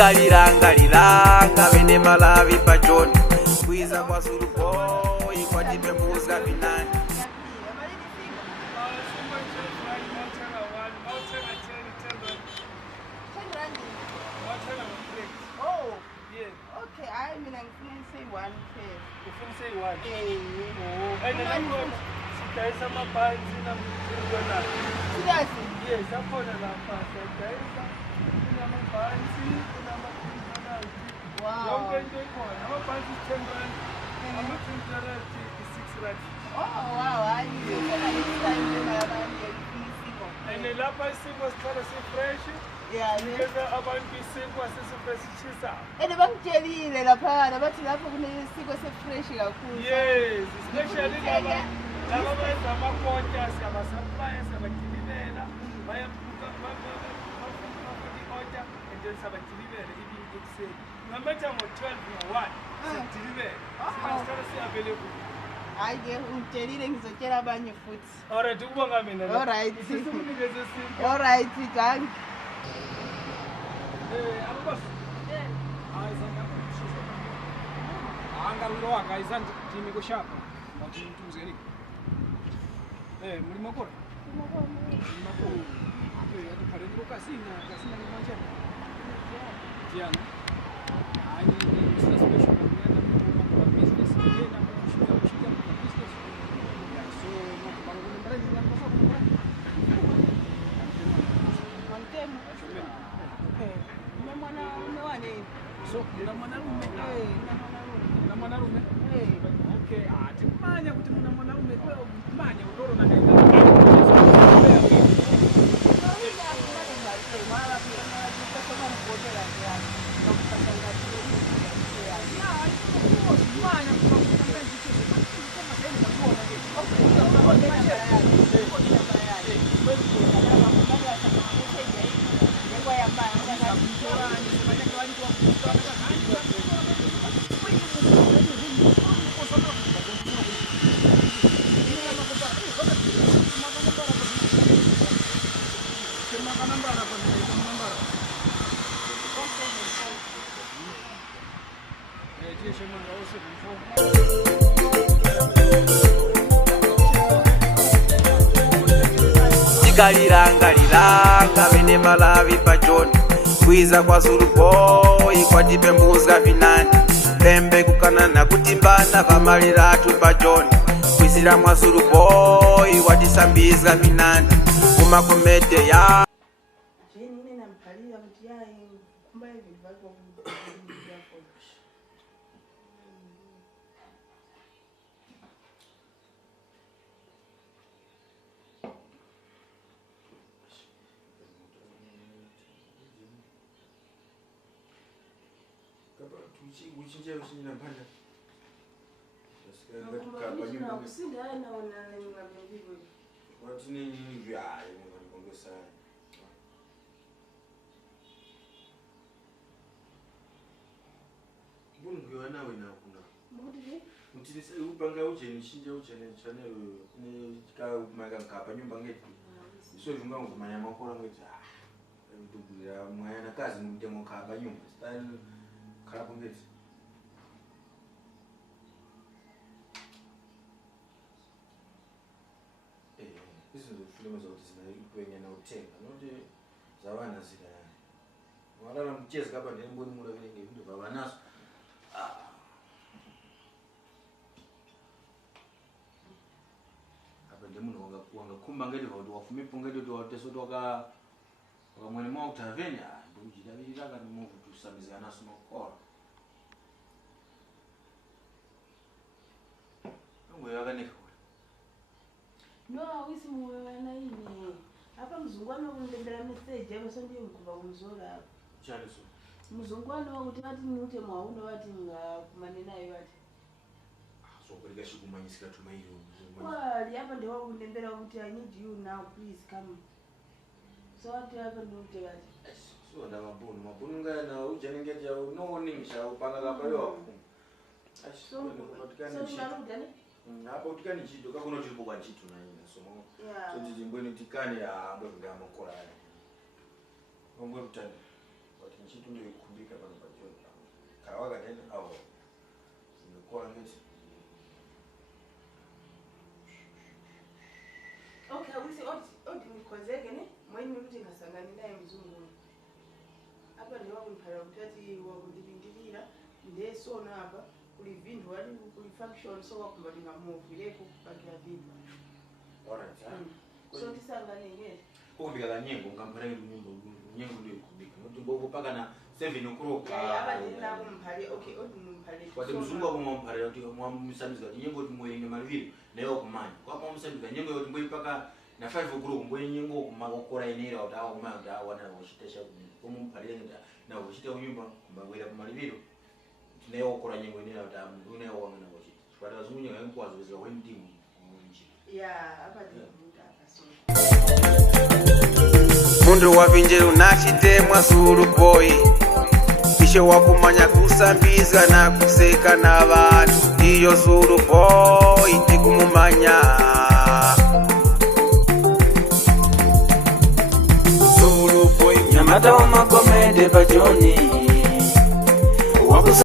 Galiranga vene malavi pachoni kuiza kwa Zuluboy kwa tipembuza vinani. Galiranga vene malavi pachoni kuiza kwa Zuluboy kwa tipembuza vinani. Pembe kukanana kutimbana vamalira atu pachoni kuizira mwa Zuluboy watisambiza vinani kumakomete ya no, wisi muwana ini. Apa mzungwana kunilembera message yabo so ndiye mkuva kumzora. Chaliso. Mzungwana wakuti ati nute mwauno wati ngakumane naye wati. So kulika shikumanyisika tumairo. Wali hapa ndio wakunilembera kuti I need you now, please come. So ati hapa nute wati. So mabunu ngana ujanengeja unoningisha upanga kapayo. So unarudi hapo utikani chito kakuno chilipo kwa chito na ina so so jimbweni tikani ya mbwe ngamo kola ya mbwe utani Chinchitu ndio kumbika pale pajoni. Karawaga tena au zimekuwa miti. Okay, awisi odi nikozeke ne mwenye kuti ngasangani naye mzungu. Hapa ndio wakumphala kutati wakundilindilira ndesona hapa kuli vindu wali kuli function so wakumbalinga move lepo bakira vindu. Alright. So tisangane ngeke. Kumbika la nyengo ngamphala nyimbo nyengo ndio kumbika. Mtu paka na 7 o'clock. Hapa ndio nakumphale okay odi numphale. Kwa mzungu akumphale oti mwamusambiza nyengo timwenge malivili nayo kumanya. Kwa mwamusambiza nyengo yoti mbwe paka na 5 o'clock mbwe nyengo kumakokora inera utawa kumanya wana woshitesha kumphale na woshita unyumba kumbawera kumalivilo. Nayo okora nyengo inera utawa unayo wangana woshita. Kwa sababu zungu nyengo kwazo zwa wendimu munji. Yeah, hapa ndio mutaka so. Mundu wavinjero nachitemwa suru boy isho wakumanya kusambiza na kuseka na bantu iyo suru boy ndikumumanya suru boy Nyamata wa makomede pajoni